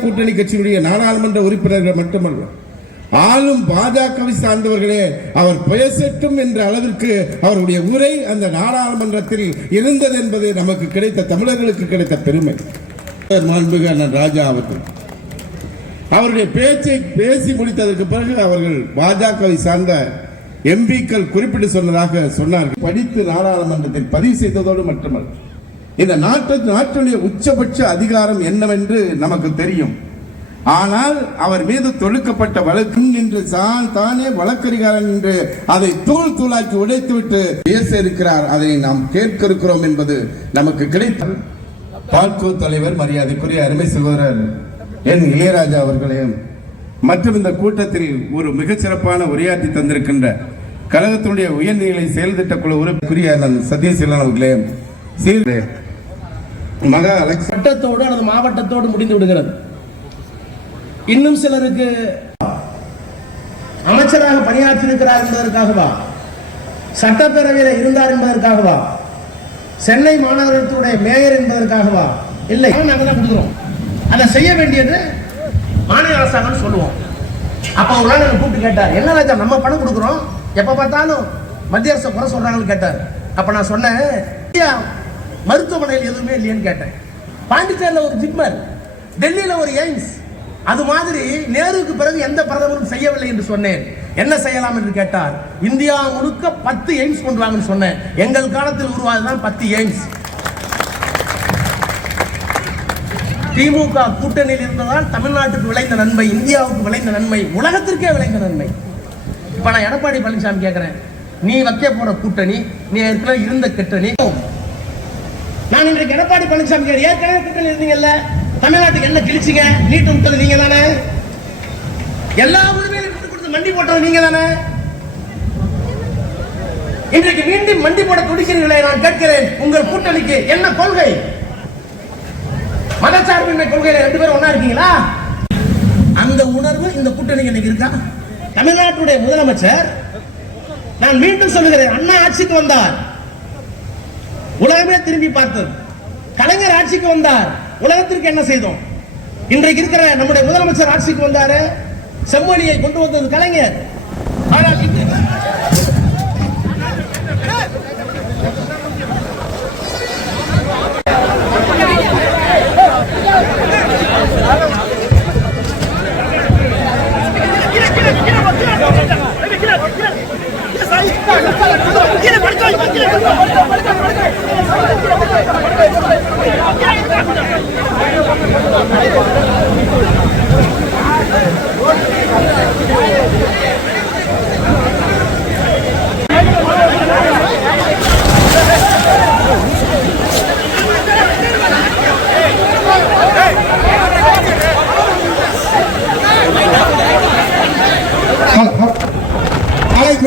கூட்டணி கட்சியினுடைய நாடாளுமன்ற உறுப்பினர்கள் மட்டுமல்ல ஆளும் பாஜகவை சார்ந்தவர்களே அவர் பேசட்டும் என்ற அளவிற்கு அவருடைய உரை அந்த நாடாளுமன்றத்தில் இருந்தது என்பது நமக்கு கிடைத்த தமிழர்களுக்கு கிடைத்த பெருமை. அண்ணன் ராஜா அவர்கள். அவருடைய பேச்சை பேசி முடித்ததற்கு பிறகு அவர்கள் பாஜகவை சார்ந்த எம்பிக்கள் குறிப்பிட்டு சொன்னதாக சொன்னார்கள். படித்து நாடாளுமன்றத்தில் பதிவு செய்ததோடு மட்டுமல்ல இந்த நாட்டு நாட்டினுடைய உச்சபட்ச அதிகாரம் என்னவென்று நமக்கு தெரியும். ஆனால் அவர் மீது தொடுக்கப்பட்ட வழக்கு என்று தான் தானே வழக்கறிஞர் என்று அதை தூள் தூளாக்கி உடைத்துவிட்டு பேச இருக்கிறார். அதை நாம் கேட்க இருக்கிறோம் என்பது நமக்கு கிடைத்த பால்கோ தலைவர் மரியாதைக்குரிய அருமை சகோதரர் என் இளையராஜா அவர்களையும் மற்றும் இந்த கூட்டத்தில் ஒரு மிகச்சிறப்பான உரையாற்றி தந்திருக்கின்ற கழகத்தினுடைய உயர்நிலை செயல்திட்ட குழு உறுப்பினருக்குரிய சதீஷ் அவர்களையும் சீர்தேன் மக வட்டத்தோடு அல்லது மாவட்டத்தோடு முடிந்து விடுகிறது. இன்னும் சிலருக்கு அமைச்சராக பணியாற்றியிருக்கிறார் என்பதற்காகவா? சட்டப்பேரவையில் இருந்தார் என்பதற்காகவா? சென்னை மாநகரத்துடைய மேயர் என்பதற்காகவா? இல்லை. நாங்கள் தான் கொடுக்குறோம். அதை செய்ய வேண்டியது மாநில அரசாங்கம் சொல்லுவோம். அப்ப ஒரு நாள் கூப்பிட்டு கேட்டார் என்ன ராஜா நம்ம பணம் கொடுக்குறோம்? எப்ப பார்த்தாலும் மத்திய அரசு குறை சொல்றாங்கன்னு கேட்டார். அப்ப நான் சொன்னேன் "ஐயா, மருத்துவமனையில் எதுவுமே இல்லையேன்னு கேட்டேன். பாண்டிச்சேரியில் ஒரு ஜிப்மர் டெல்லியில ஒரு எய்ம்ஸ். அது மாதிரி நேருக்கு பிறகு எந்த பிரதமரும் செய்யவில்லை என்று சொன்னேன். என்ன செய்யலாம் என்று கேட்டார். இந்தியா முழுக்க பத்து எய்ம்ஸ் கொண்டு வாங்கன்னு சொன்னேன். எங்கள் காலத்தில் உருவாதுதான் பத்து எய்ம்ஸ். திமுக கூட்டணியில் இருந்ததால் தமிழ்நாட்டுக்கு விளைந்த நன்மை இந்தியாவுக்கு விளைந்த நன்மை உலகத்திற்கே விளைந்த நன்மை. இப்ப நான் எடப்பாடி பழனிசாமி கேட்கிறேன் நீ வைக்க போற கூட்டணி நீ ஏற்கனவே இருந்த கூட்டணி. நான் இன்றைக்கு எடப்பாடி பழனிசாமி கேட்கிறேன், ஏற்கனவே கூட்டணி இருந்தீங்கல்ல? தமிழ்நாட்டுக்கு என்ன கிழிச்சிங்க? நீட்டு விட்டது நீங்க தானே எல்லா உரிமையிலும் விட்டு கொடுத்து மண்டி போட்டது நீங்க தானே இன்றைக்கு மீண்டும் மண்டி போட துடிக்கிறீர்களே நான் கேட்கிறேன் உங்கள் கூட்டணிக்கு என்ன கொள்கை? மதச்சார்பின்மை கொள்கையில ரெண்டு பேரும் ஒன்னா இருக்கீங்களா? அந்த உணர்வு இந்த கூட்டணிக்கு இன்னைக்கு இருக்கா? தமிழ்நாட்டுடைய முதலமைச்சர் நான் மீண்டும் சொல்லுகிறேன் அண்ணா ஆட்சிக்கு வந்தார். உலகமே திரும்பி பார்த்தது. கலைஞர் ஆட்சிக்கு வந்தார். உலகத்திற்கு என்ன செய்தோம்? இன்றைக்கு இருக்கிற நம்முடைய முதலமைச்சர் ஆட்சிக்கு வந்தாரு. செம்மொழியை கொண்டு வந்தது கலைஞர். ஆனால் இன்று-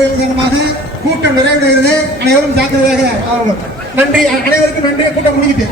காரணமாக கூட்டம் நிறைவடைகிறது. அனைவரும் ஜாக்கிரதையாக நன்றி. அனைவருக்கும் நன்றி கூட்டம் முடிக்கிட்டு